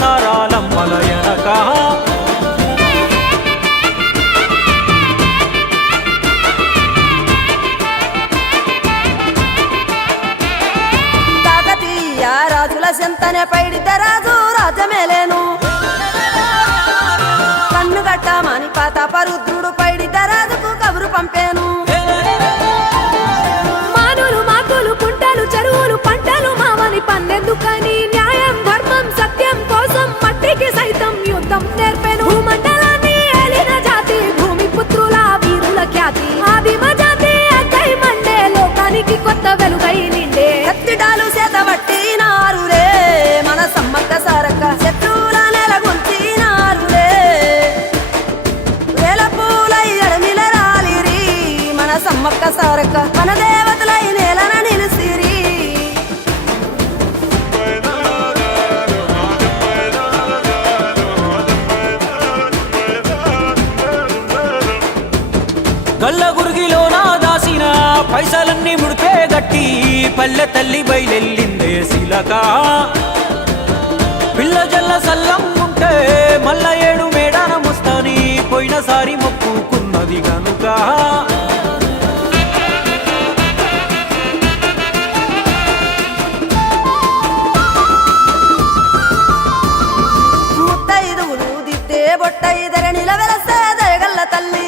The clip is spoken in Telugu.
సారాలమ్మల ఎనక తాకతీయ రాజుల చింతనే పైడితే రాజు రాజమేలేను కన్ను గట్టమని పాత పరుద్రుడు పైడితే రాజుకు కబురు పంపేను. సౌరక్క సౌరక్క. మన దేవతల నేలన నేను గల్ల గురిగిలో నా దాసిన పైసలన్నీ ముడికే గట్టి పల్లె తల్లి బయలెల్లిందే శిలక. పిల్ల జల్ల సల్లం ఉంటే మల్ల ఏడు మేడాన ముస్తాని పోయినసారి మొక్కుకున్నది గనుక. బొట్ట ఇదర నిలవెలసే దయగల్ల తల్లి.